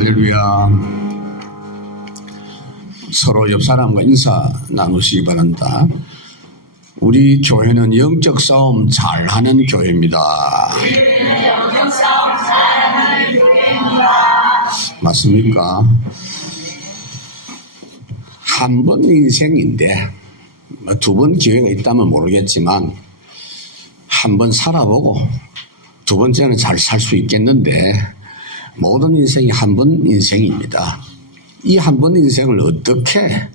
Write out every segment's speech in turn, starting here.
할렐루야. 서로 옆 사람과 인사 나누시기 바란다. 우리 교회는 영적 싸움 잘하는 교회입니다. 영적 싸움 잘하는 교회입니다. 맞습니까? 한 번 인생인데 두 번 기회가 있다면 모르겠지만 한 번 살아보고 두 번째는 잘 살 수 있겠는데 모든 인생이 한 번 인생입니다. 이 한 번 인생을 어떻게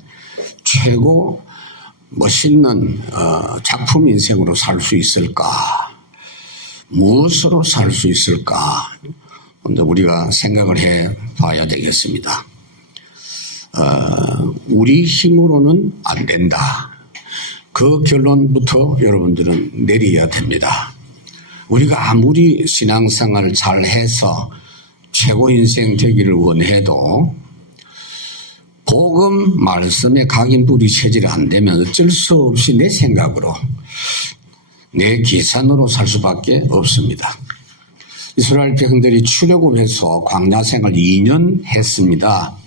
최고 멋있는 작품 인생으로 살 수 있을까? 무엇으로 살 수 있을까? 먼저 우리가 생각을 해 봐야 되겠습니다. 우리 힘으로는 안 된다. 그 결론부터 여러분들은 내려야 됩니다. 우리가 아무리 신앙생활을 잘해서 최고 인생 되기를 원해도 복음 말씀에 각인불이 체질이 안 되면 어쩔 수 없이 내 생각으로 내 계산으로 살 수밖에 없습니다. 이스라엘 백성들이 출애굽해서 광야 생활 2년 했습니다.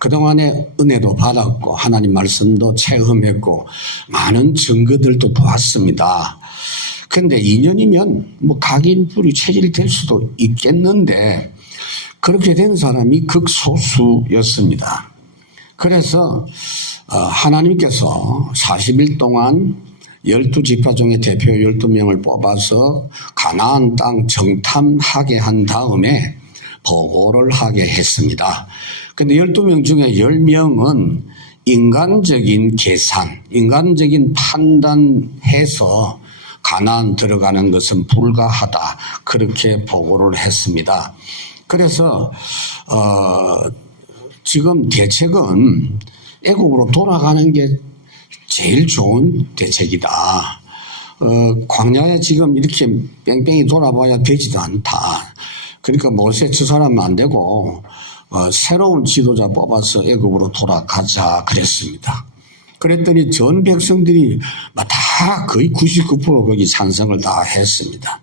그동안에 은혜도 받았고 하나님 말씀도 체험했고 많은 증거들도 보았습니다. 그런데 2년이면 뭐 각인불이 체질될 수도 있겠는데 그렇게 된 사람이 극소수였습니다. 그래서 하나님께서 40일 동안 12지파 중에 대표 12명을 뽑아서 가나안 땅 정탐하게 한 다음에 보고를 하게 했습니다. 그런데 12명 중에 10명은 인간적인 계산, 인간적인 판단해서 가나안 들어가는 것은 불가하다. 그렇게 보고를 했습니다. 그래서 지금 대책은 애국으로 돌아가는 게 제일 좋은 대책이다. 광야에 지금 이렇게 뺑뺑이 돌아봐야 되지도 않다. 그러니까 모세 처사하면 안 되고 새로운 지도자 뽑아서 애국으로 돌아가자 그랬습니다. 그랬더니 전 백성들이 다 거의 99% 거기 찬성을 다 했습니다.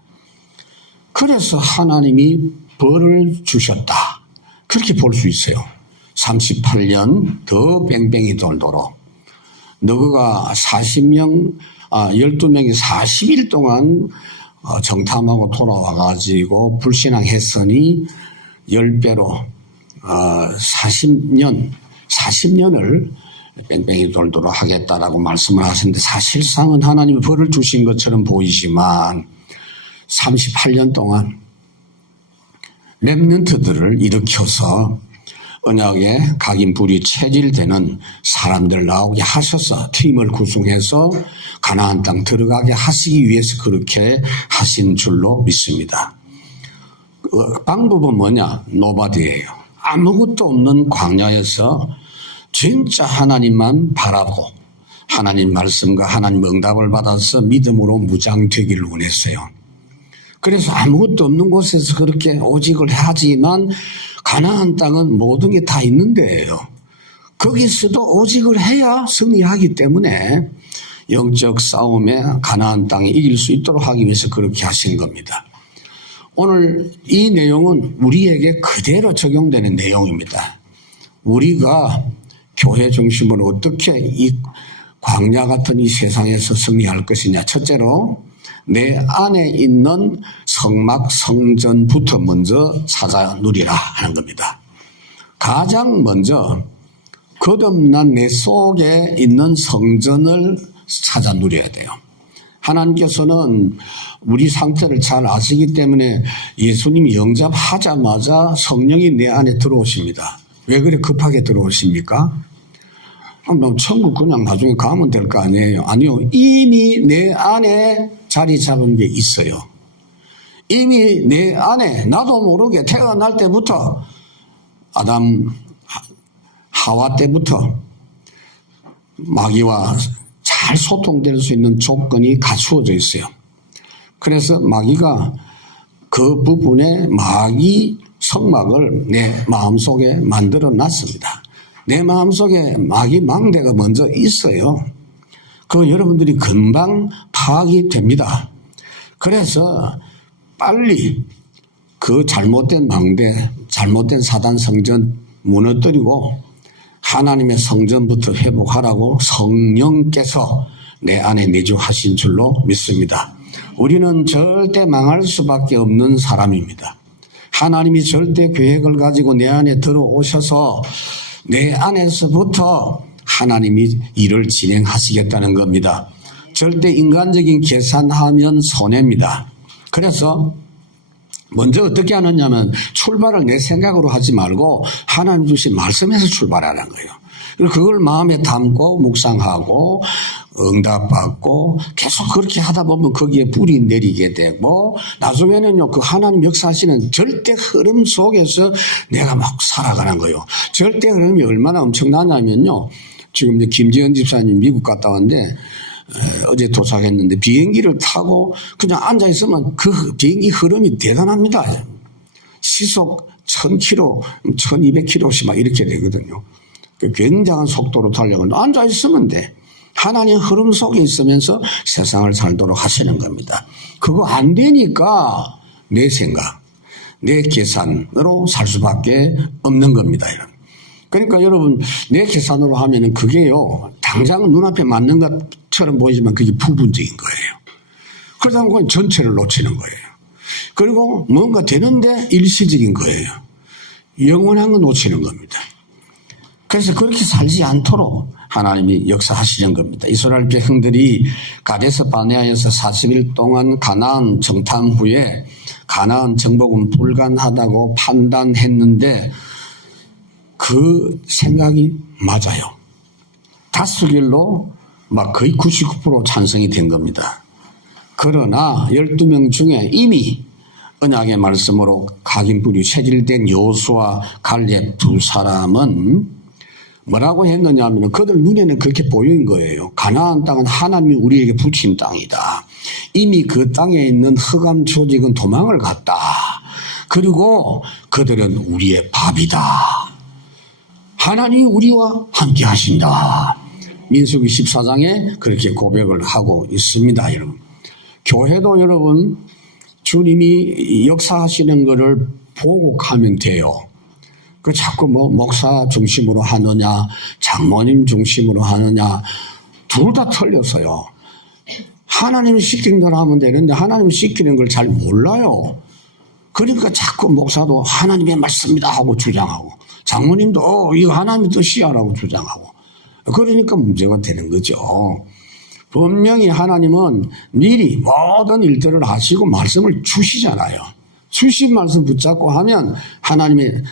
그래서 하나님이 벌을 주셨다. 그렇게 볼 수 있어요. 38년 더 뺑뺑이 돌도록 너가 12명이 40일 동안 정탐하고 돌아와가지고 불신앙했으니 10배로 40년을 뺑뺑이 돌도록 하겠다라고 말씀을 하셨는데 사실상은 하나님이 벌을 주신 것처럼 보이지만 38년 동안 렘넌트들을 일으켜서 언약에 각인불이 체질되는 사람들 나오게 하셔서 팀을 구성해서 가나안 땅 들어가게 하시기 위해서 그렇게 하신 줄로 믿습니다. 방법은 뭐냐? 노바디예요. 아무것도 없는 광야에서 진짜 하나님만 바라고 하나님 말씀과 하나님 응답을 받아서 믿음으로 무장되기를 원했어요. 그래서 아무것도 없는 곳에서 그렇게 오직을 하지만 가나안 땅은 모든 게 다 있는 데예요. 거기서도 오직을 해야 승리하기 때문에 영적 싸움에 가나안 땅에 이길 수 있도록 하기 위해서 그렇게 하신 겁니다. 오늘 이 내용은 우리에게 그대로 적용되는 내용입니다. 우리가 교회 중심으로 어떻게 이 광야 같은 이 세상에서 승리할 것이냐. 첫째로 내 안에 있는 성막 성전부터 먼저 찾아 누리라 하는 겁니다. 가장 먼저 거듭난 내 속에 있는 성전을 찾아 누려야 돼요. 하나님께서는 우리 상태를 잘 아시기 때문에 예수님이 영접하자마자 성령이 내 안에 들어오십니다. 왜 그래 급하게 들어오십니까? 천국 그냥 나중에 가면 될 거 아니에요. 아니요. 이미 내 안에 자리 잡은 게 있어요. 이미 내 안에 나도 모르게 태어날 때부터 아담 하와 때부터 마귀와 잘 소통될 수 있는 조건이 갖추어져 있어요. 그래서 마귀가 그 부분에 마귀 성막을 내 마음속에 만들어 놨습니다. 내 마음속에 마귀 망대가 먼저 있어요. 그거 여러분들이 금방 파악이 됩니다. 그래서 빨리 그 잘못된 망대, 잘못된 사단 성전 무너뜨리고 하나님의 성전부터 회복하라고 성령께서 내 안에 내주하신 줄로 믿습니다. 우리는 절대 망할 수밖에 없는 사람입니다. 하나님이 절대 계획을 가지고 내 안에 들어오셔서 내 안에서부터 하나님이 일을 진행하시겠다는 겁니다. 절대 인간적인 계산하면 손해입니다. 그래서 먼저 어떻게 하느냐면 출발을 내 생각으로 하지 말고 하나님 주신 말씀에서 출발하는 거예요. 그걸 마음에 담고 묵상하고 응답받고 계속 그렇게 하다 보면 거기에 뿌리 내리게 되고 나중에는요 그 하나님 역사하시는 절대 흐름 속에서 내가 막 살아가는 거예요. 절대 흐름이 얼마나 엄청나냐면요. 지금 이제 김지현 집사님 미국 갔다 왔는데 어제 도착했는데 비행기를 타고 그냥 앉아있으면 그 비행기 흐름이 대단합니다. 시속 1000km, 1200km씩 막 이렇게 되거든요. 굉장한 속도로 달려가는데 앉아있으면 돼. 하나님의 흐름 속에 있으면서 세상을 살도록 하시는 겁니다. 그거 안 되니까 내 생각, 내 계산으로 살 수밖에 없는 겁니다. 그러니까 여러분 내 계산으로 하면은 그게요 당장 눈앞에 맞는 것처럼 보이지만 그게 부분적인 거예요. 그러다 보면 전체를 놓치는 거예요. 그리고 뭔가 되는데 일시적인 거예요. 영원한 거 놓치는 겁니다. 그래서 그렇게 살지 않도록 하나님이 역사하시는 겁니다. 이스라엘 백성들이 가데스 바네아에서 40일 동안 가나안 정탐 후에 가나안 정복은 불가능하다고 판단했는데 그 생각이 맞아요. 다수결로 막 거의 99% 찬성이 된 겁니다. 그러나 12명 중에 이미 언약의 말씀으로 각인불이 체질된 여호수아 갈렙 두 사람은 뭐라고 했느냐 하면 그들 눈에는 그렇게 보인 거예요. 가나안 땅은 하나님이 우리에게 붙인 땅이다. 이미 그 땅에 있는 흑암 조직은 도망을 갔다. 그리고 그들은 우리의 밥이다. 하나님이 우리와 함께 하신다. 민수기 14장에 그렇게 고백을 하고 있습니다. 여러분. 교회도 여러분 주님이 역사하시는 것을 보고 가면 돼요. 그 자꾸 뭐 목사 중심으로 하느냐 장모님 중심으로 하느냐 둘 다 틀렸어요. 하나님이 시키는 대로 하면 되는데 하나님이 시키는 걸 잘 몰라요. 그러니까 자꾸 목사도 하나님의 말씀이다 하고 주장하고 장모님도 이거 하나님의 뜻이야 라고 주장하고 그러니까 문제가 되는 거죠. 분명히 하나님은 미리 모든 일들을 하시고 말씀을 주시잖아요. 주신 말씀 붙잡고 하면 하나님의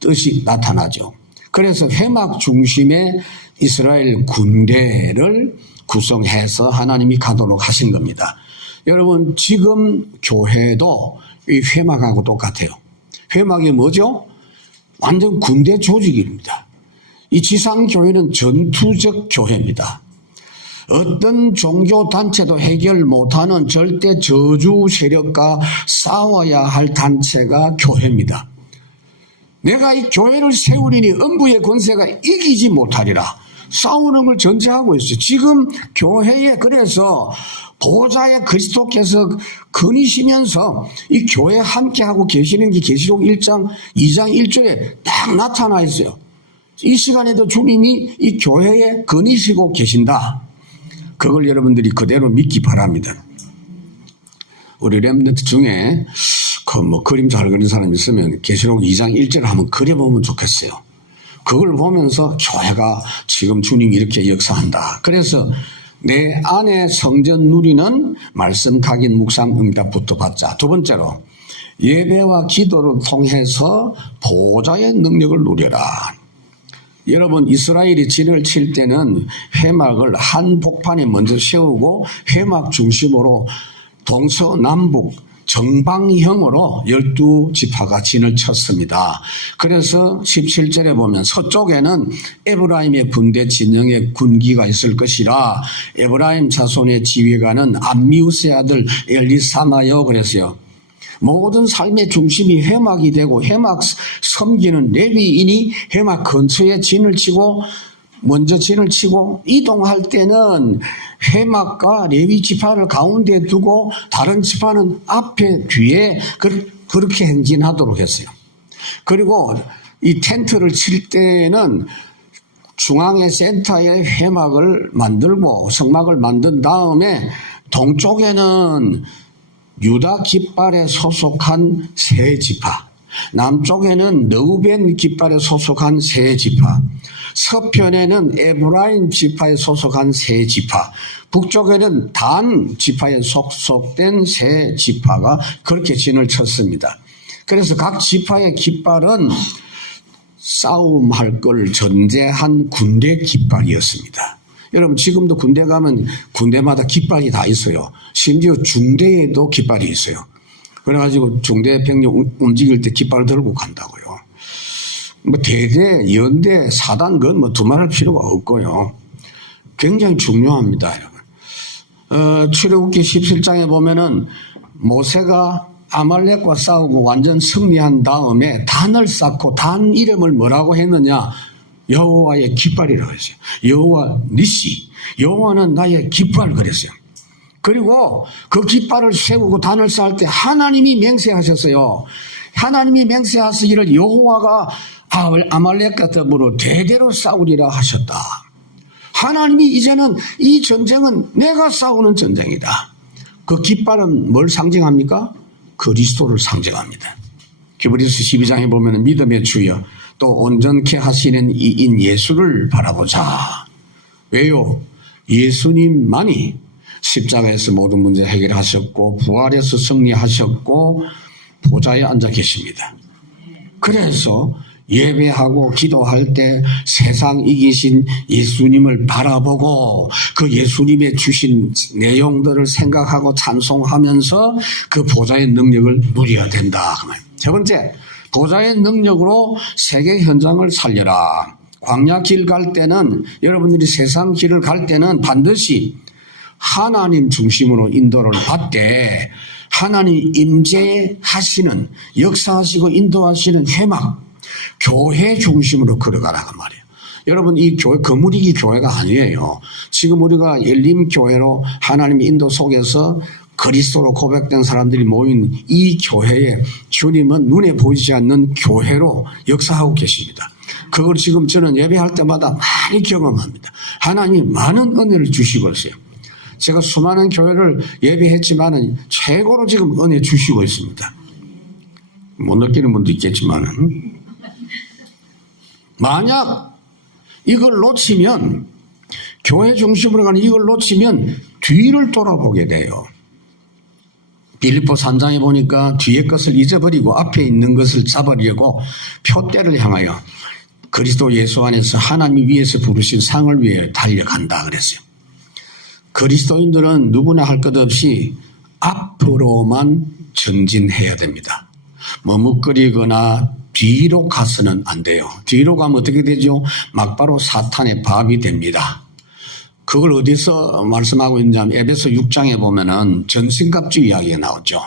뜻이 나타나죠. 그래서 회막 중심의 이스라엘 군대를 구성해서 하나님이 가도록 하신 겁니다. 여러분 지금 교회도 이 회막하고 똑같아요. 회막이 뭐죠? 완전 군대 조직입니다. 이 지상교회는 전투적 교회입니다. 어떤 종교단체도 해결 못하는 절대 저주 세력과 싸워야 할 단체가 교회입니다. 내가 이 교회를 세우리니 음부의 권세가 이기지 못하리라. 싸우는 걸 전제하고 있어요. 지금 교회에 그래서 보좌에 그리스도께서 거니시면서 이 교회에 함께하고 계시는 게 계시록 1장 2장 1절에 딱 나타나 있어요. 이 시간에도 주님이 이 교회에 거니시고 계신다. 그걸 여러분들이 그대로 믿기 바랍니다. 우리 렘넌트 중에 그림 잘 그리는 사람 있으면 계시록 2장 1절을 한번 그려보면 좋겠어요. 그걸 보면서 교회가 지금 주님이 이렇게 역사한다. 그래서 내 안에 성전 누리는 말씀 각인 묵상 응답부터 받자. 두 번째로 예배와 기도를 통해서 보좌의 능력을 누려라. 여러분 이스라엘이 진을 칠 때는 회막을 한복판에 먼저 세우고 회막 중심으로 동서남북 정방형으로 12지파가 진을 쳤습니다. 그래서 17절에 보면 서쪽에는 에브라임의 군대 진영의 군기가 있을 것이라 에브라임 자손의 지휘관은 암미우스의 아들 엘리사마여 그랬어요. 모든 삶의 중심이 회막이 되고 회막 섬기는 레위인이 회막 근처에 진을 치고 먼저 진을 치고 이동할 때는 회막과 레위 지파를 가운데 두고 다른 지파는 앞에 뒤에 그렇게 행진하도록 했어요. 그리고 이 텐트를 칠 때는 중앙의 센터에 회막을 만들고 성막을 만든 다음에 동쪽에는 유다 깃발에 소속한 세 지파, 남쪽에는 느우벤 깃발에 소속한 세 지파, 서편에는 에브라임 지파에 소속한 세 지파, 북쪽에는 단 지파에 소속된 세 지파가 그렇게 진을 쳤습니다. 그래서 각 지파의 깃발은 싸움할 걸 전제한 군대 깃발이었습니다. 여러분 지금도 군대 가면 군대마다 깃발이 다 있어요. 심지어 중대에도 깃발이 있어요. 그래가지고 중대 병력 움직일 때 깃발을 들고 간다고요. 뭐 대대, 연대, 사단 그건 뭐 두말할 필요가 없고요. 굉장히 중요합니다, 여러분. 출애굽기 17장에 보면은 모세가 아말렉과 싸우고 완전 승리한 다음에 단을 쌓고 단 이름을 뭐라고 했느냐? 여호와의 깃발이라고 했어요. 여호와 니시, 여호와는 나의 깃발 그랬어요. 그리고 그 깃발을 세우고 단을 쌓을 때 하나님이 맹세하셨어요. 하나님이 맹세하시기를 여호와가 아말렉과 더불어 대대로 싸우리라 하셨다. 하나님이 이제는 이 전쟁은 내가 싸우는 전쟁이다. 그 깃발은 뭘 상징합니까? 그리스도를 상징합니다. 히브리서 12장에 보면 믿음의 주여 또 온전케 하시는 이인 예수를 바라보자. 왜요? 예수님만이 십자가에서 모든 문제 해결하셨고 부활해서 승리하셨고 보좌에 앉아 계십니다. 그래서 예배하고 기도할 때 세상 이기신 예수님을 바라보고 그 예수님의 주신 내용들을 생각하고 찬송하면서 그 보좌의 능력을 누려야 된다. 세 번째, 보좌의 능력으로 세계 현장을 살려라. 광야 길 갈 때는 여러분들이 세상 길을 갈 때는 반드시 하나님 중심으로 인도를 받되 하나님 임재하시는 역사하시고 인도하시는 회막 교회 중심으로 걸어가라 그 말이에요. 여러분 이 교회 거무리기 교회가 아니에요. 지금 우리가 열림 교회로 하나님의 인도 속에서 그리스도로 고백된 사람들이 모인 이 교회에 주님은 눈에 보이지 않는 교회로 역사하고 계십니다. 그걸 지금 저는 예배할 때마다 많이 경험합니다. 하나님 많은 은혜를 주시고 있어요. 제가 수많은 교회를 예배했지만은 최고로 지금 은혜 주시고 있습니다. 못 느끼는 분도 있겠지만은 만약 이걸 놓치면 교회 중심으로 가는 이걸 놓치면 뒤를 돌아보게 돼요. 빌립보 3장에 보니까 뒤의 것을 잊어버리고 앞에 있는 것을 잡으려고 표대를 향하여 그리스도 예수 안에서 하나님 위에서 부르신 상을 위해 달려간다 그랬어요. 그리스도인들은 누구나 할 것 없이 앞으로만 전진해야 됩니다. 머뭇거리거나 뒤로 가서는 안 돼요. 뒤로 가면 어떻게 되죠? 막바로 사탄의 밥이 됩니다. 그걸 어디서 말씀하고 있냐면 에베소 6장에 보면은 전신갑주 이야기가 나오죠.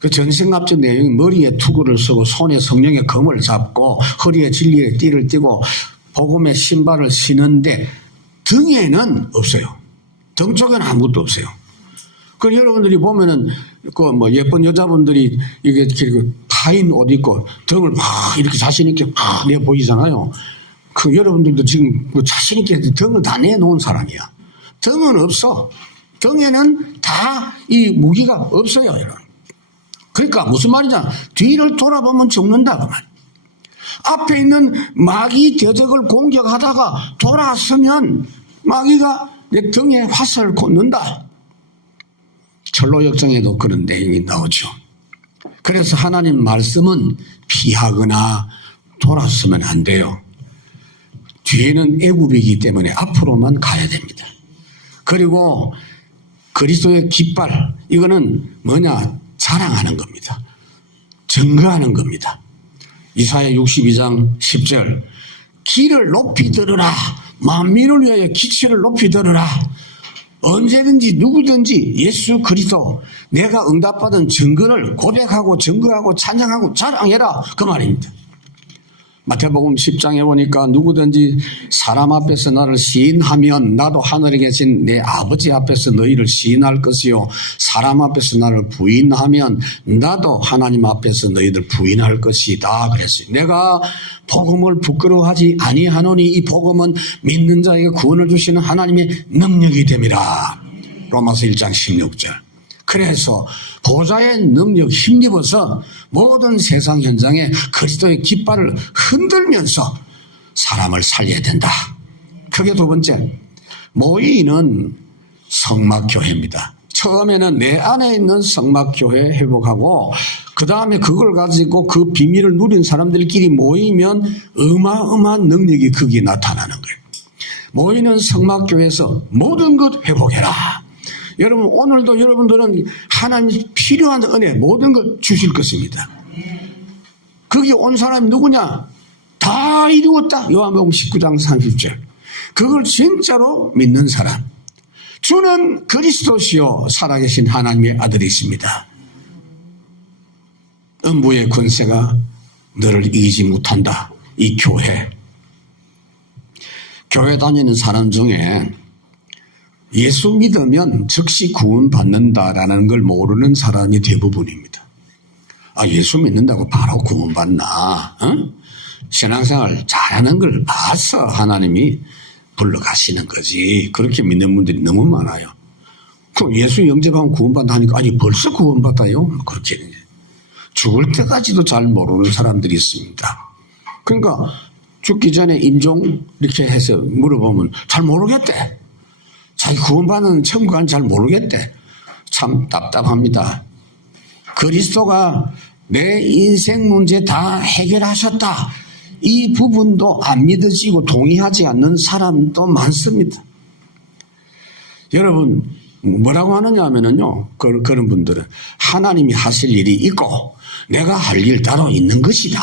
그 전신갑주 내용이 머리에 투구를 쓰고 손에 성령의 검을 잡고 허리에 진리의 띠를 띠고 복음의 신발을 신는데 등에는 없어요. 등 쪽에는 아무것도 없어요. 그 여러분들이 보면은 그 뭐 예쁜 여자분들이 이게 파인 옷 입고 등을 막 이렇게 자신 있게 막 내 보이잖아요. 그 여러분들도 지금 자신 있게 등을 다 내놓은 사람이야. 등은 없어. 등에는 다 이 무기가 없어요, 여러분. 그러니까 무슨 말이냐? 뒤를 돌아보면 죽는다 그 말. 앞에 있는 마귀 대적을 공격하다가 돌아서면 마귀가 내 등에 화살을 꽂는다. 철로역정에도 그런 내용이 나오죠. 그래서 하나님 말씀은 피하거나 돌아서면 안 돼요. 뒤에는 애굽이기 때문에 앞으로만 가야 됩니다. 그리고 그리스도의 깃발, 이거는 뭐냐? 자랑하는 겁니다. 증거하는 겁니다. 이사야 62장 10절 길을 높이 들으라. 만민을 위하여 기치를 높이 들으라. 언제든지 누구든지 예수 그리스도 내가 응답받은 증거를 고백하고 증거하고 찬양하고 자랑해라 그 말입니다. 마태복음 10장에 보니까 누구든지 사람 앞에서 나를 시인하면 나도 하늘에 계신 내 아버지 앞에서 너희를 시인할 것이요 사람 앞에서 나를 부인하면 나도 하나님 앞에서 너희들 부인할 것이다 그랬어요. 내가 복음을 부끄러워하지 아니하노니 이 복음은 믿는 자에게 구원을 주시는 하나님의 능력이 됨이라. 로마서 1장 16절. 그래서 보좌의 능력 힘입어서 모든 세상 현장에 그리스도의 깃발을 흔들면서 사람을 살려야 된다. 그게 두 번째, 모이는 성막교회입니다. 처음에는 내 안에 있는 성막교회 회복하고 그 다음에 그걸 가지고 그 비밀을 누린 사람들끼리 모이면 어마어마한 능력이 거기에 나타나는 거예요. 모이는 성막교회에서 모든 것 회복해라. 여러분 오늘도 여러분들은 하나님이 필요한 은혜 모든 걸 주실 것입니다. 거기 온 사람이 누구냐? 다 이루었다. 요한복음 19장 30절. 그걸 진짜로 믿는 사람. 주는 그리스도시요 살아계신 하나님의 아들이십니다. 음부의 권세가 너를 이기지 못한다. 이 교회. 교회 다니는 사람 중에 예수 믿으면 즉시 구원받는다라는 걸 모르는 사람이 대부분입니다. 아, 예수 믿는다고 바로 구원받나? 신앙생활 잘하는 걸 봐서 하나님이 불러가시는 거지. 그렇게 믿는 분들이 너무 많아요. 그럼 예수 영접하면 구원받다 하니까 아니 벌써 구원받아요? 그렇게 죽을 때까지도 잘 모르는 사람들이 있습니다. 그러니까 죽기 전에 임종 이렇게 해서 물어보면 잘 모르겠대. 자기 구원받는 천국 가는 잘 모르겠대. 참 답답합니다. 그리스도가 내 인생 문제 다 해결하셨다. 이 부분도 안 믿어지고 동의하지 않는 사람도 많습니다. 여러분 뭐라고 하느냐 하면은요, 그런 분들은 하나님이 하실 일이 있고 내가 할 일 따로 있는 것이다.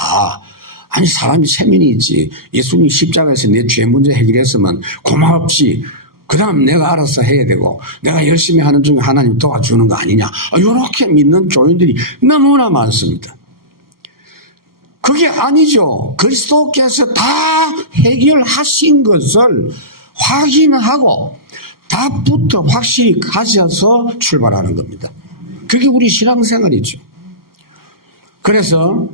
아니 사람이 세민이 있지. 예수님 십자가에서 내 죄 문제 해결했으면 고맙지. 그 다음 내가 알아서 해야 되고 내가 열심히 하는 중에 하나님 도와주는 거 아니냐. 이렇게 믿는 교인들이 너무나 많습니다. 그게 아니죠. 그리스도께서 다 해결하신 것을 확인하고 답부터 확실히 가져서 출발하는 겁니다. 그게 우리 신앙생활이죠. 그래서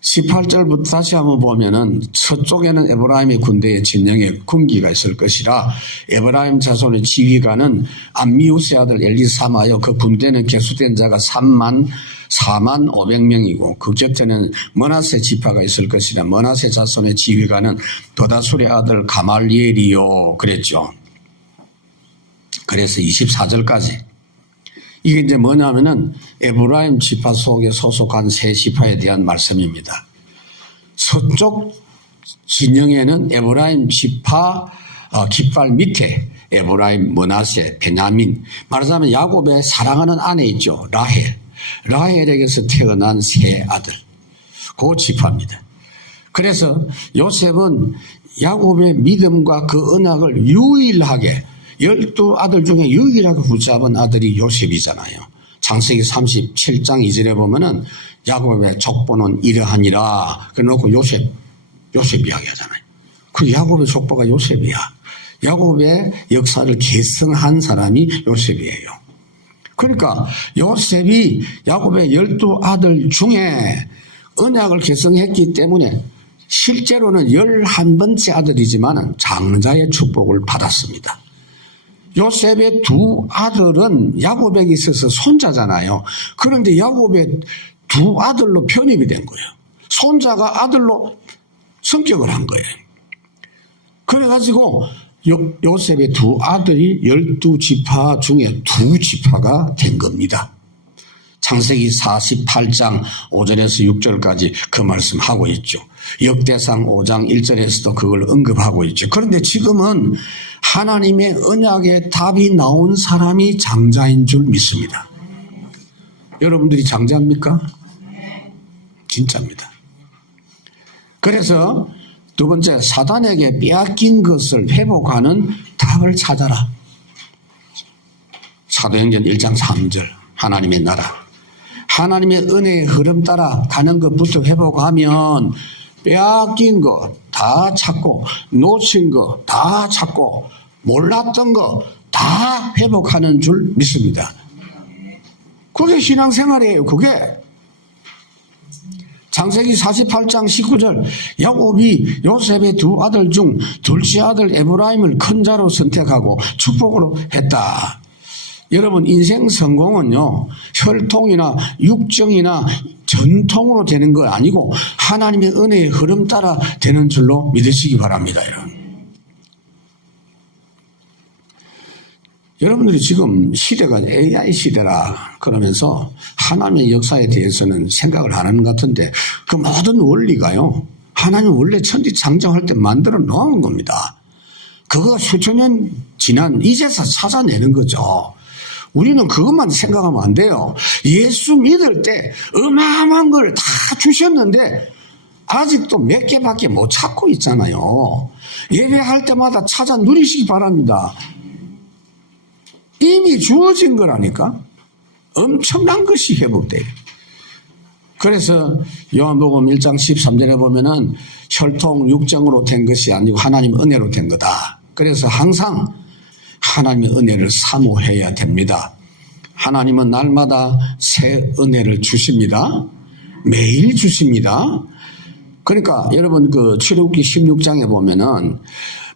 18절부터 다시 한번 보면은 서쪽에는 에브라임의 군대의 진영에 군기가 있을 것이라 에브라임 자손의 지휘관은 암미우스의 아들 엘리사마여 그 군대는 계수된 자가 4만 500명이고 그 곁에는 머나세 지파가 있을 것이라 머나세 자손의 지휘관은 도다술의 아들 가말리엘이요 그랬죠. 그래서 24절까지 이게 이제 뭐냐면은 에브라임 지파 속에 소속한 세 지파에 대한 말씀입니다. 서쪽 진영에는 에브라임 지파 깃발 밑에 에브라임, 머나세, 베냐민, 말하자면 야곱의 사랑하는 아내 있죠. 라헬에게서 태어난 세 아들, 그 지파입니다. 그래서 요셉은 야곱의 믿음과 그 언약을 유일하게 12아들 중에 유일하게 붙잡은 아들이 요셉이잖아요. 창세기 37장 2절에 보면은 야곱의 족보는 이러하니라 그래놓고 요셉 이야기하잖아요. 그 야곱의 족보가 요셉이야. 야곱의 역사를 계승한 사람이 요셉이에요. 그러니까 요셉이 야곱의 12아들 중에 언약을 계승했기 때문에 실제로는 11번째 아들이지만 장자의 축복을 받았습니다. 요셉의 두 아들은 야곱에게 있어서 손자잖아요. 그런데 야곱의 두 아들로 편입이 된 거예요. 손자가 아들로 성격을 한 거예요. 그래가지고 요셉의 두 아들이 12지파 중에 두 지파가 된 겁니다. 창세기 48장 5절에서 6절까지 그 말씀하고 있죠. 역대상 5장 1절에서도 그걸 언급하고 있죠. 그런데 지금은 하나님의 언약의 답이 나온 사람이 장자인 줄 믿습니다. 여러분들이 장자입니까? 진짜입니다. 그래서 두 번째, 사단에게 빼앗긴 것을 회복하는 답을 찾아라. 사도행전 1장 3절 하나님의 나라. 하나님의 은혜의 흐름 따라 가는 것부터 회복하면 빼앗긴 거 다 찾고, 놓친 거 다 찾고, 몰랐던 거 다 회복하는 줄 믿습니다. 그게 신앙생활이에요. 그게 창세기 48장 19절, 야곱이 요셉의 두 아들 중 둘째 아들 에브라임을 큰 자로 선택하고 축복으로 했다. 여러분, 인생 성공은요, 혈통이나 육정이나 전통으로 되는 거 아니고 하나님의 은혜의 흐름 따라 되는 줄로 믿으시기 바랍니다. 여러분들이 지금 시대가 AI 시대라 그러면서 하나님의 역사에 대해서는 생각을 안 하는 것 같은데, 그 모든 원리가요, 하나님 원래 천지 창조할 때 만들어 놓은 겁니다. 그거 수천 년 지난 이제서 찾아내는 거죠. 우리는 그것만 생각하면 안 돼요. 예수 믿을 때 어마어마한 걸 다 주셨는데 아직도 몇 개밖에 못 찾고 있잖아요. 예배할 때마다 찾아 누리시기 바랍니다. 이미 주어진 거라니까. 엄청난 것이 회복돼요. 그래서 요한복음 1장 13절에 보면은 혈통 육정으로 된 것이 아니고 하나님 은혜로 된 거다. 그래서 항상 하나님의 은혜를 사모해야 됩니다. 하나님은 날마다 새 은혜를 주십니다. 매일 주십니다. 그러니까 여러분, 그 출애굽기 16장에 보면은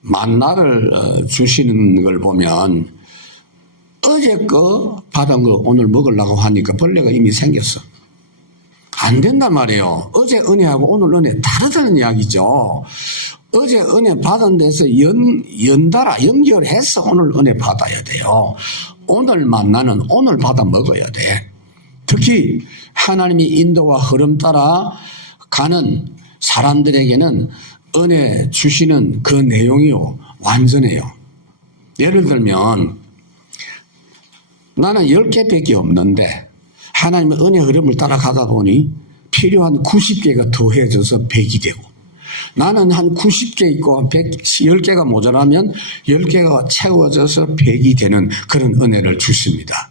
만나를 주시는 걸 보면 어제 거 받은 거 오늘 먹으려고 하니까 벌레가 이미 생겼어. 안 된단 말이에요. 어제 은혜하고 오늘 은혜 다르다는 이야기죠. 어제 은혜 받은 데서 연달아 연결해서 오늘 은혜 받아야 돼요. 오늘 만나는 오늘 받아 먹어야 돼. 특히 하나님이 인도와 흐름 따라 가는 사람들에게는 은혜 주시는 그 내용이요, 완전해요. 예를 들면 나는 10개밖에 없는데 하나님의 은혜 흐름을 따라가다 보니 필요한 90개가 더해져서 100이 되고, 나는 한 90개 있고 한 10개가 모자라면 10개가 채워져서 100이 되는 그런 은혜를 주십니다.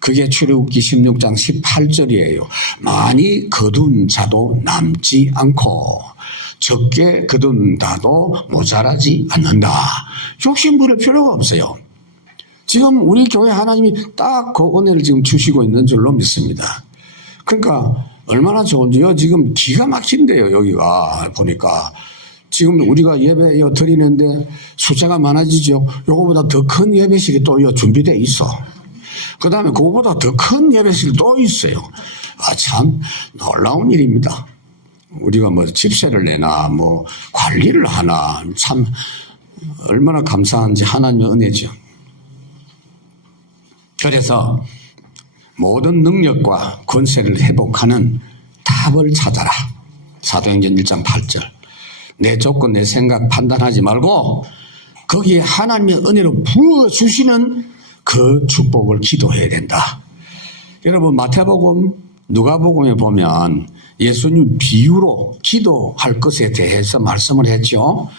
그게 출애굽기 16장 18절이에요. 많이 거둔 자도 남지 않고 적게 거둔 자도 모자라지 않는다. 욕심 부릴 필요가 없어요. 지금 우리 교회 하나님이 딱 그 은혜를 지금 주시고 있는 줄로 믿습니다. 그러니까 얼마나 좋은지요. 지금 기가 막힌데요. 여기가 보니까 지금 우리가 예배 드리는데 숫자가 많아지죠. 요거보다 더 큰 예배실이 또 준비되어 있어. 그 다음에 그거보다 더 큰 예배실이 또 있어요. 참 놀라운 일입니다. 우리가 뭐 집세를 내나 뭐 관리를 하나, 참 얼마나 감사한지 하나님의 은혜죠. 그래서 모든 능력과 권세를 회복하는 답을 찾아라. 사도행전 1장 8절. 내 조건, 내 생각 판단하지 말고 거기에 하나님의 은혜로 부어주시는 그 축복을 기도해야 된다. 여러분, 마태복음, 누가복음에 보면 예수님 비유로 기도할 것에 대해서 말씀을 했죠.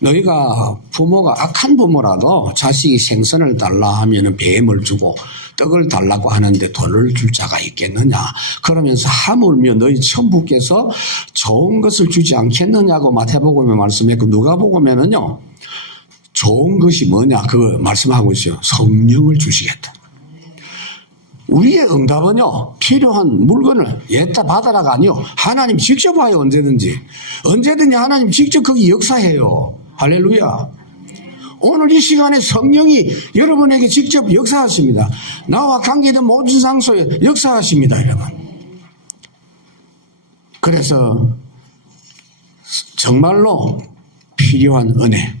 너희가 부모가 악한 부모라도 자식이 생선을 달라 하면 뱀을 주고 떡을 달라고 하는데 돈을 줄 자가 있겠느냐. 그러면서 하물며 너희 천부께서 좋은 것을 주지 않겠느냐고 마태복음에 말씀했고, 누가복음에는요, 좋은 것이 뭐냐 그거 말씀하고 있어요. 성령을 주시겠다. 우리의 응답은요, 필요한 물건을 얘다 받아라가 아니요, 하나님 직접 와요. 언제든지 하나님 직접 거기 역사해요. 할렐루야. 오늘 이 시간에 성령이 여러분에게 직접 역사하십니다. 나와 관계된 모든 장소에 역사하십니다, 여러분. 그래서 정말로 필요한 은혜.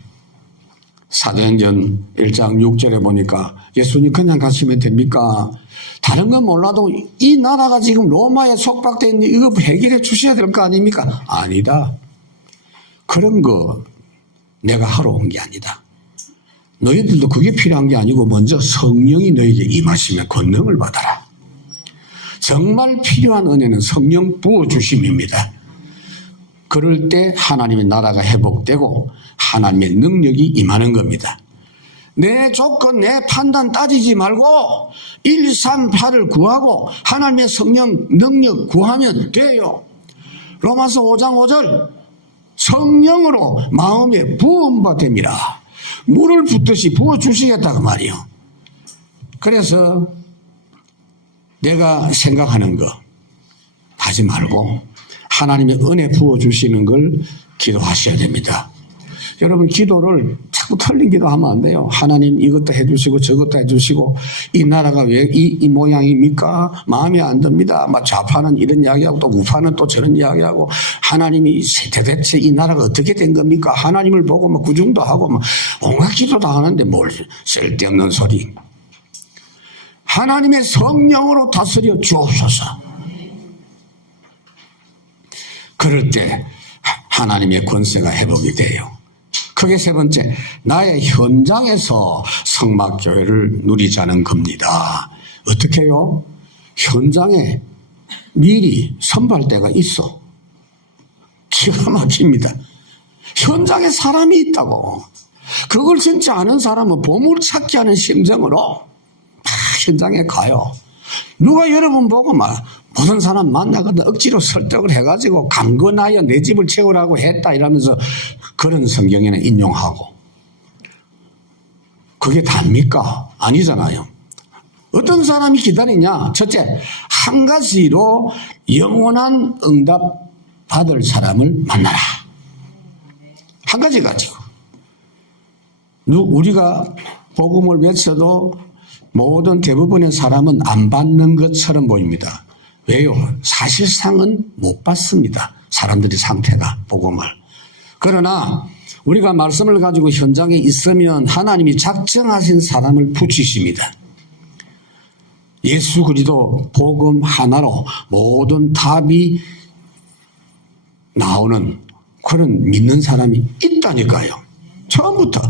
사도행전 1장 6절에 보니까 예수님 그냥 가시면 됩니까? 다른 건 몰라도 이 나라가 지금 로마에 속박되어 있는 이거 해결해 주셔야 될 거 아닙니까? 아니다. 그런 거 내가 하러 온 게 아니다. 너희들도 그게 필요한 게 아니고 먼저 성령이 너에게 임하시면 권능을 받아라. 정말 필요한 은혜는 성령 부어주심입니다. 그럴 때 하나님의 나라가 회복되고 하나님의 능력이 임하는 겁니다. 내 조건, 내 판단 따지지 말고 1, 3, 8을 구하고 하나님의 성령 능력 구하면 돼요. 로마서 5장 5절 성령으로 마음에 부음바 됨이라. 물을 붓듯이 부어주시겠다고 말이요. 그래서 내가 생각하는 거 하지 말고 하나님의 은혜 부어주시는 걸 기도하셔야 됩니다. 여러분, 기도를 자꾸 틀린 기도하면 안 돼요. 하나님 이것도 해주시고 저것도 해주시고 이 나라가 왜 이 모양입니까? 마음에 안 듭니다. 막 좌파는 이런 이야기하고 또 우파는 또 저런 이야기하고 하나님이 대체 이 나라가 어떻게 된 겁니까? 하나님을 보고 뭐 구중도 하고 뭐 온갖 기도 다 하는데 뭘 쓸데없는 소리. 하나님의 성령으로 다스려 주옵소서. 그럴 때 하나님의 권세가 회복이 돼요. 그게 세 번째, 나의 현장에서 성막교회를 누리자는 겁니다. 어떻게 해요? 현장에 미리 선발 때가 있어. 기가 막힙니다. 현장에 사람이 있다고. 그걸 진짜 아는 사람은 보물찾기 하는 심정으로 현장에 가요. 누가 여러분 보고 막 무슨 사람 만나거든 억지로 설득을 해가지고 강건하여 내 집을 채우라고 했다 이러면서 그런 성경에는 인용하고. 그게 답니까? 아니잖아요. 어떤 사람이 기다리냐? 첫째, 한 가지로 영원한 응답 받을 사람을 만나라. 한 가지 가지고. 우리가 복음을 외쳐도 모든 대부분의 사람은 안 받는 것처럼 보입니다. 왜요? 사실상은 못 받습니다. 사람들이 상태가 복음을. 그러나 우리가 말씀을 가지고 현장에 있으면 하나님이 작정하신 사람을 붙이십니다. 예수 그리스도 복음 하나로 모든 답이 나오는 그런 믿는 사람이 있다니까요. 처음부터.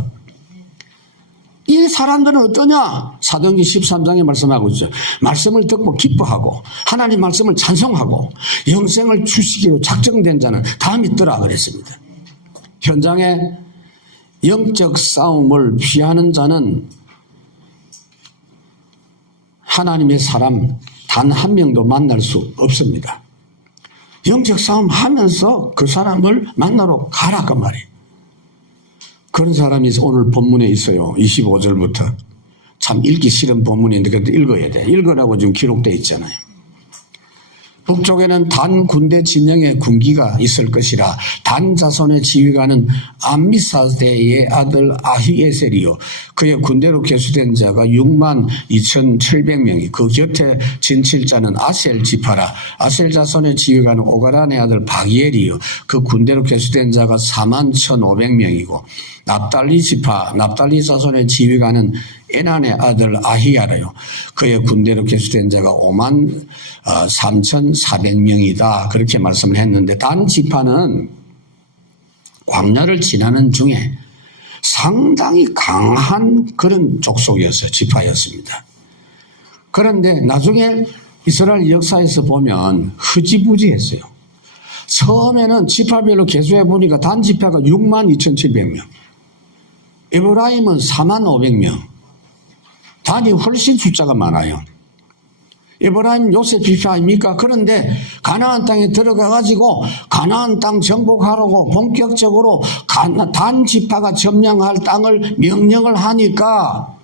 이 사람들은 어떠냐? 사도행전 13장에 말씀하고 있죠. 말씀을 듣고 기뻐하고 하나님 말씀을 찬송하고 영생을 주시기로 작정된 자는 다 믿더라 그랬습니다. 현장에 영적 싸움을 피하는 자는 하나님의 사람 단 한 명도 만날 수 없습니다. 영적 싸움 하면서 그 사람을 만나러 가라 그 말이에요. 그런 사람이 오늘 본문에 있어요. 25절부터. 참 읽기 싫은 본문인데 그래도 읽어야 돼. 읽으라고 지금 기록되어 있잖아요. 북쪽에는 단 군대 진영의 군기가 있을 것이라. 단 자손의 지휘관은 암미사대의 아들 아히에셀이요. 그의 군대로 계수된 자가 62,700명이 그 곁에 진칠자는 아셀 지파라. 아셀 자손의 지휘관은 오가란의 아들 바기엘이요. 그 군대로 계수된 자가 41,500명이고 납달리 지파, 납달리 자손의 지휘관은 에난의 아들 아히야라요. 그의 군대로 계수된 자가 53,400명이다. 그렇게 말씀을 했는데 단 지파는 광야를 지나는 중에 상당히 강한 그런 족속이었어요. 지파였습니다. 그런데 나중에 이스라엘 역사에서 보면 흐지부지했어요. 처음에는 지파별로 계수해 보니까 단 지파가 62,700명. 에브라임은 45,500명. 단이 훨씬 숫자가 많아요. 에브라임 요셉 지파 아닙니까? 그런데 가나안 땅에 들어가가지고 가나안 땅 정복하라고 본격적으로 단 지파가 점령할 땅을 명령을 하니까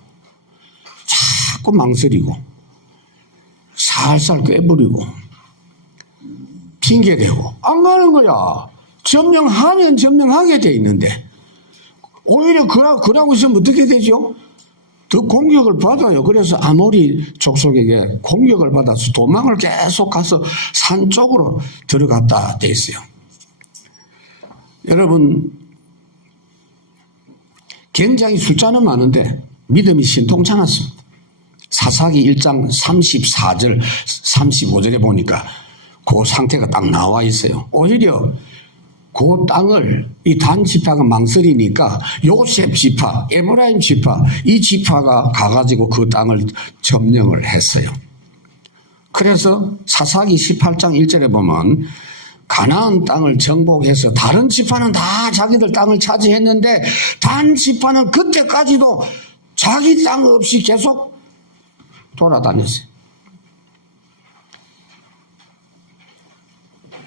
자꾸 망설이고 살살 꿰부리고 핑계대고 안 가는 거야. 점령하면 점령하게 돼 있는데 오히려 그러고 있으면 어떻게 되죠? 더 공격을 받아요. 그래서 아모리 족속에게 공격을 받아서 도망을 계속 가서 산 쪽으로 들어갔다 돼 있어요. 여러분, 굉장히 숫자는 많은데 믿음이 신통치 않았습니다. 사사기 1장 34절, 35절에 보니까 그 상태가 딱 나와 있어요. 오히려 그 땅을 이 단 지파가 망설이니까 요셉 지파, 에브라임 지파, 이 지파가 가가지고 그 땅을 점령을 했어요. 그래서 사사기 18장 1절에 보면 가나안 땅을 정복해서 다른 지파는 다 자기들 땅을 차지했는데 단 지파는 그때까지도 자기 땅 없이 계속 돌아다녔어요.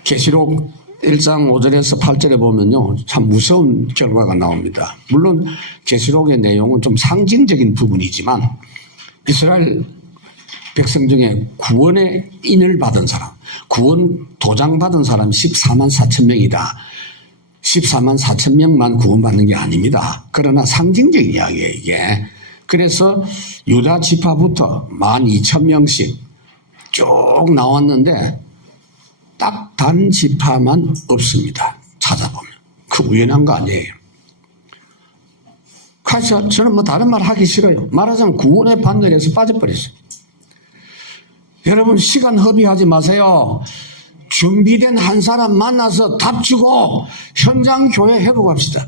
계시록 1장 5절에서 8절에 보면요, 참 무서운 결과가 나옵니다. 물론 계시록의 내용은 좀 상징적인 부분이지만 이스라엘 백성 중에 구원의 인을 받은 사람, 구원 도장 받은 사람이 14만 4천 명이다. 14만 4천 명만 구원받는 게 아닙니다. 그러나 상징적인 이야기예요, 이게. 그래서 유다 지파부터 12,000명씩 쭉 나왔는데 딱 단 지파만 없습니다. 찾아보면. 그 우연한 거 아니에요. 그래서 저는 뭐 다른 말 하기 싫어요. 말하자면 구원의 반열에서 빠져버렸어요. 여러분 시간 허비하지 마세요. 준비된 한 사람 만나서 답주고 현장 교회 회복합시다.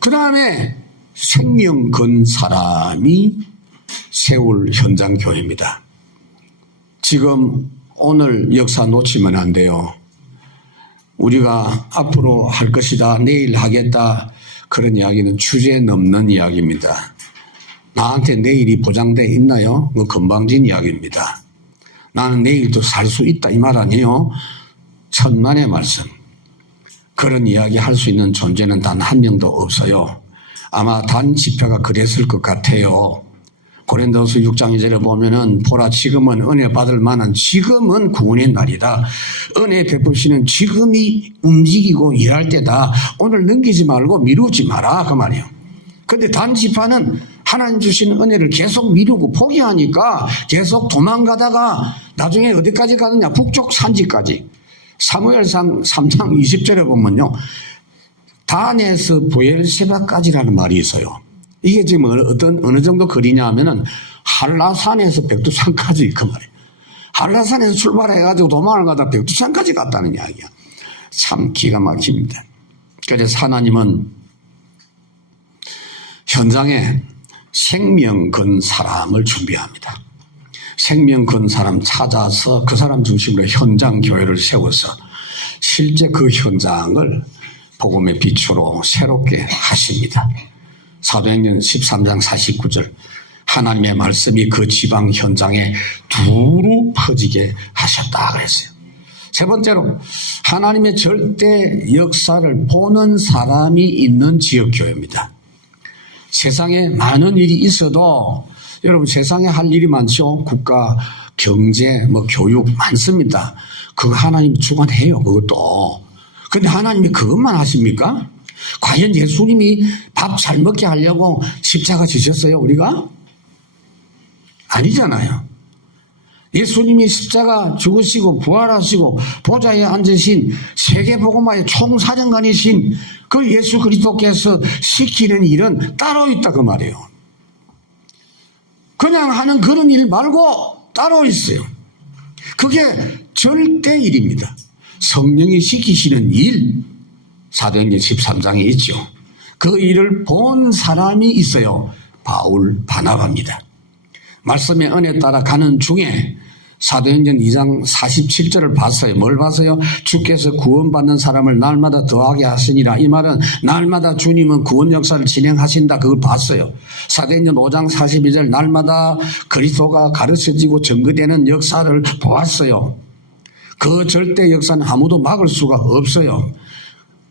그 다음에 생명 건 사람이 세울 현장 교회입니다. 지금 오늘 역사 놓치면 안 돼요. 우리가 앞으로 할 것이다, 내일 하겠다, 그런 이야기는 주제 넘는 이야기입니다. 나한테 내일이 보장돼 있나요? 그 건방진 이야기입니다. 나는 내일도 살 수 있다 이 말 아니에요? 천만의 말씀. 그런 이야기 할 수 있는 존재는 단 한 명도 없어요. 아마 단 지표가 그랬을 것 같아요. 고린도서 6장 2절에 보면은 보라 지금은 은혜 받을 만한 지금은 구원의 날이다. 은혜 베푸시는 지금이 움직이고 일할 때다. 오늘 넘기지 말고 미루지 마라 그 말이에요. 근데 단 지파는 하나님 주시는 은혜를 계속 미루고 포기하니까 계속 도망가다가 나중에 어디까지 가느냐, 북쪽 산지까지. 사무엘상 3장 20절에 보면요, 단에서 부엘세바까지라는 말이 있어요. 이게 지금 어느 정도 거리냐 하면은 한라산에서 백두산까지 그 말이에요. 한라산에서 출발해가지고 도망을 가다 백두산까지 갔다는 이야기야. 참 기가 막힙니다. 그래서 하나님은 현장에 생명 건 사람을 준비합니다. 생명 건 사람 찾아서 그 사람 중심으로 현장 교회를 세워서 실제 그 현장을 복음의 빛으로 새롭게 하십니다. 사도행전 13장 49절 하나님의 말씀이 그 지방 현장에 두루 퍼지게 하셨다 그랬어요. 세 번째로 하나님의 절대 역사를 보는 사람이 있는 지역교회입니다. 세상에 많은 일이 있어도 여러분 세상에 할 일이 많죠. 국가, 경제, 교육 많습니다. 그거 하나님이 주관해요. 그것도. 근데 하나님이 그것만 하십니까? 과연 예수님이 밥 잘 먹게 하려고 십자가 지셨어요, 우리가? 아니잖아요. 예수님이 십자가 죽으시고 부활하시고 보좌에 앉으신 세계복음화의 총사령관이신 그 예수 그리스도께서 시키는 일은 따로 있다 그 말이에요. 그냥 하는 그런 일 말고 따로 있어요. 그게 절대 일입니다. 성령이 시키시는 일, 사도행전 13장에 있죠. 그 일을 본 사람이 있어요. 바울 바나바입니다. 말씀의 은혜 따라 가는 중에 사도행전 2장 47절을 봤어요. 뭘 봤어요? 주께서 구원받는 사람을 날마다 더하게 하시니라. 이 말은 날마다 주님은 구원 역사를 진행하신다. 그걸 봤어요. 사도행전 5장 42절 날마다 그리스도가 가르쳐지고 증거되는 역사를 보았어요. 그 절대 역사는 아무도 막을 수가 없어요.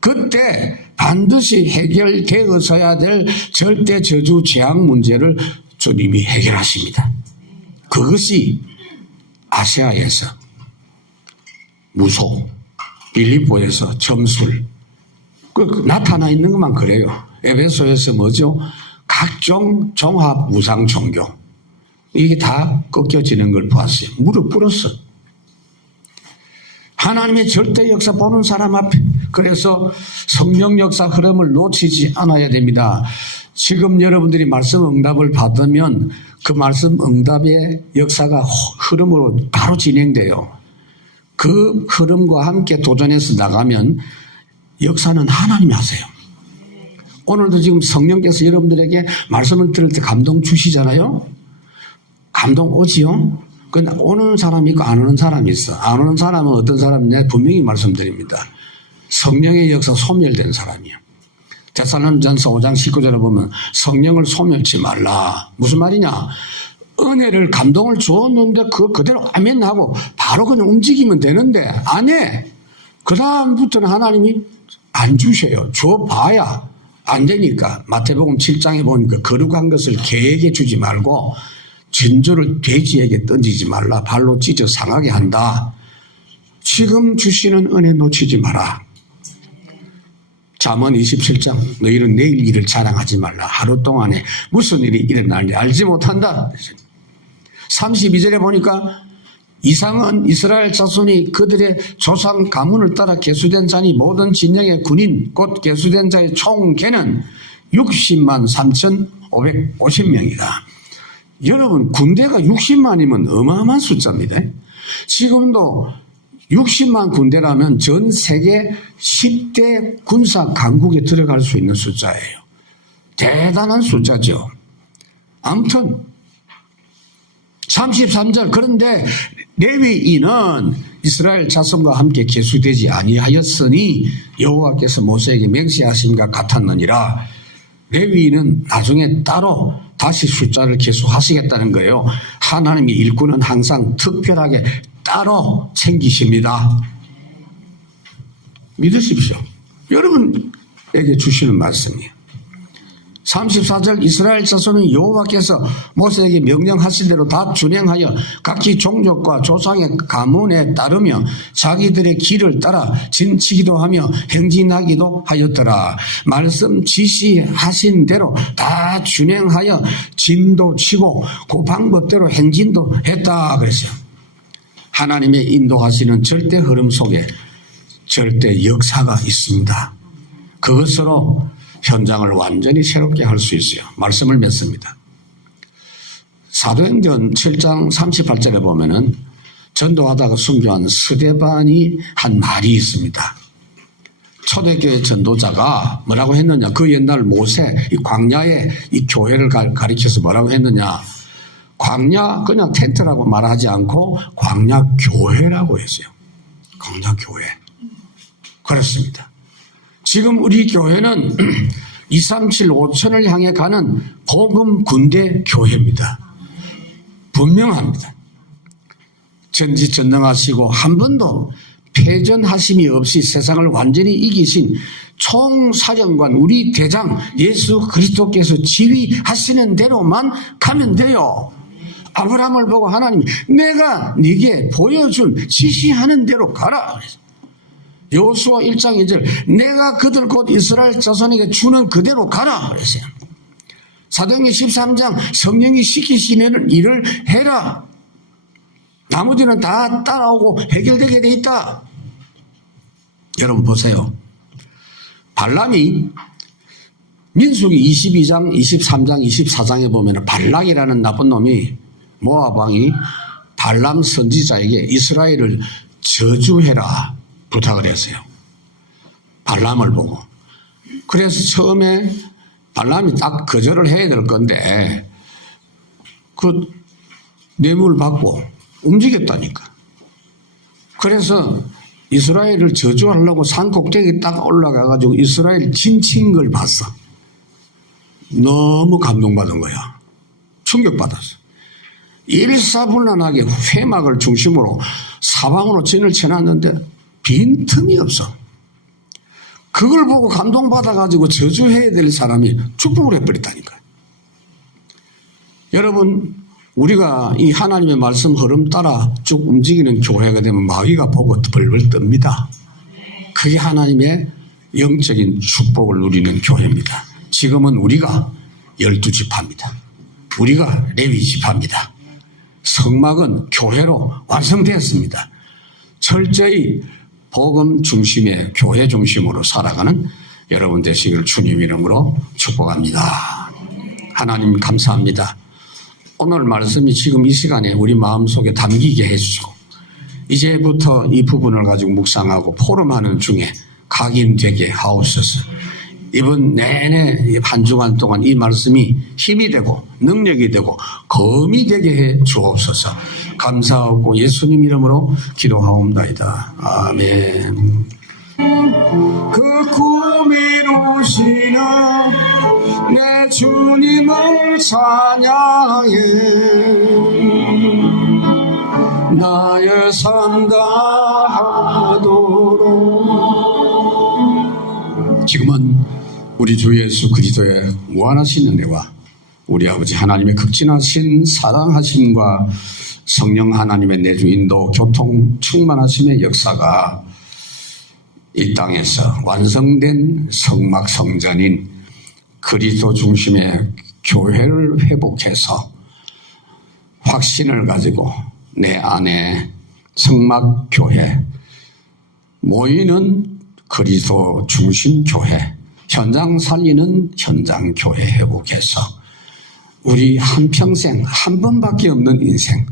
그때 반드시 해결되어서야 될 절대 저주 재앙 문제를 주님이 해결하십니다. 그것이 아시아에서 무소, 빌립보에서 점술, 나타나 있는 것만 그래요. 에베소에서 뭐죠? 각종 종합 우상 종교. 이게 다 꺾여지는 걸 봤어요. 무릎 꿇었어. 하나님의 절대 역사 보는 사람 앞에. 그래서 성령 역사 흐름을 놓치지 않아야 됩니다. 지금 여러분들이 말씀 응답을 받으면 그 말씀 응답의 역사가 흐름으로 바로 진행돼요. 그 흐름과 함께 도전해서 나가면 역사는 하나님이 하세요. 오늘도 지금 성령께서 여러분들에게 말씀을 들을 때 감동 주시잖아요. 감동 오지요. 근데 오는 사람이 있고 안 오는 사람이 있어. 안 오는 사람은 어떤 사람이냐 분명히 말씀드립니다. 성령의 역사 소멸된 사람이에요. 데살로니가전서 5장 19절에 보면 성령을 소멸치 말라. 무슨 말이냐? 은혜를 감동을 주었는데 그거 그대로 아멘 하고 바로 그냥 움직이면 되는데 안 해. 그 다음부터는 하나님이 안 주셔요. 줘봐야 안 되니까. 마태복음 7장에 보니까 거룩한 것을 개에게 주지 말고 진저를 돼지에게 던지지 말라. 발로 찢어 상하게 한다. 지금 주시는 은혜 놓치지 마라. 잠언 27장 너희는 내일 일을 자랑하지 말라. 하루 동안에 무슨 일이 일어날지 알지 못한다. 32절에 보니까 이상은 이스라엘 자손이 그들의 조상 가문을 따라 계수된 자니 모든 진영의 군인 곧 계수된 자의 총 개는 60만 3,550명이다. 여러분 군대가 60만이면 어마어마한 숫자입니다. 지금도 60만 군대라면 전 세계 10대 군사 강국에 들어갈 수 있는 숫자예요. 대단한 숫자죠. 아무튼 33절 그런데 레위인은 이스라엘 자손과 함께 계수되지 아니하였으니 여호와께서 모세에게 맹세하심과 같았느니라. 레위인은 나중에 따로 다시 숫자를 계수하시겠다는 거예요. 하나님의 일꾼은 항상 특별하게 따로 챙기십니다. 믿으십시오. 여러분에게 주시는 말씀이에요. 34절 이스라엘 자손은 여호와께서 모세에게 명령하신 대로 다 준행하여 각기 종족과 조상의 가문에 따르며 자기들의 길을 따라 진치기도 하며 행진하기도 하였더라. 말씀 지시하신 대로 다 준행하여 진도 치고 그 방법대로 행진도 했다 그랬어요. 하나님의 인도하시는 절대 흐름 속에 절대 역사가 있습니다. 그것으로 현장을 완전히 새롭게 할 수 있어요. 말씀을 맺습니다. 사도행전 7장 38절에 보면은 전도하다가 순교한 스데반이 한 말이 있습니다. 초대교회 전도자가 뭐라고 했느냐? 그 옛날 모세 이 광야에 이 교회를 가리켜서 뭐라고 했느냐? 광야 그냥 텐트라고 말하지 않고 광야 교회라고 했어요. 광야 교회. 그렇습니다. 지금 우리 교회는 237 5천을 향해 가는 복음 군대 교회입니다. 분명합니다. 전지전능하시고 한 번도 패전하심이 없이 세상을 완전히 이기신 총사령관 우리 대장 예수 그리스도께서 지휘하시는 대로만 가면 돼요. 아브라함을 보고 하나님이 내가 네게 보여준 지시하는 대로 가라. 여호수아 1장 2절 내가 그들 곧 이스라엘 자손에게 주는 그대로 가라 그랬어요. 사도행전 13장 성령이 시키시는 일을 해라. 나머지는 다 따라오고 해결되게 돼 있다. 여러분 보세요. 발람이 민수기 22장 23장 24장에 보면 발락이라는 나쁜 놈이 모압 왕이 발람 선지자에게 이스라엘을 저주해라 부탁을 했어요. 발람을 보고. 그래서 처음에 발람이 딱 거절을 해야 될 건데 그 뇌물을 받고 움직였다니까. 그래서 이스라엘을 저주하려고 산 꼭대기 딱 올라가가지고 이스라엘 진친 걸 봤어. 너무 감동받은 거야. 충격받았어. 일사불란하게 회막을 중심으로 사방으로 진을 쳐놨는데 빈틈이 없어. 그걸 보고 감동받아가지고 저주해야 될 사람이 축복을 해버렸다니까. 여러분 우리가 이 하나님의 말씀 흐름 따라 쭉 움직이는 교회가 되면 마귀가 보고 벌벌 뜹니다. 그게 하나님의 영적인 축복을 누리는 교회입니다. 지금은 우리가 12지파입니다. 우리가 레위지파입니다. 성막은 교회로 완성되었습니다. 철저히 복음 중심의 교회 중심으로 살아가는 여러분 되시기를 주님 이름으로 축복합니다. 하나님 감사합니다. 오늘 말씀이 지금 이 시간에 우리 마음속에 담기게 해주시고 이제부터 이 부분을 가지고 묵상하고 포럼하는 중에 각인되게 하옵소서. 이번 내내 한 주간 동안 이 말씀이 힘이 되고 능력이 되고 검이 되게 해 주옵소서. 감사하고 예수님 이름으로 기도하옵나이다. 아멘. 그 꿈 이루시는 내 주님을 찬양해 나의 삶 다하도록 우리 주 예수 그리스도의 무한하신 은혜와 우리 아버지 하나님의 극진하신 사랑하심과 성령 하나님의 내주 인도 교통 충만하심의 역사가 이 땅에서 완성된 성막 성전인 그리스도 중심의 교회를 회복해서 확신을 가지고 내 안에 성막 교회, 모이는 그리스도 중심 교회, 현장 살리는 현장 교회 회복해서 우리 한평생 한 번밖에 없는 인생,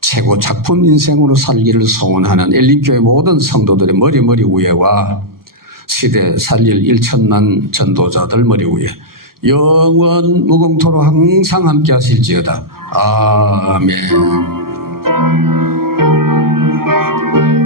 최고 작품 인생으로 살기를 소원하는 엘림교회 모든 성도들의 머리 위에와 시대 살릴 1천만 전도자들 머리 위에 영원 무궁토록 항상 함께 하실지어다. 아멘.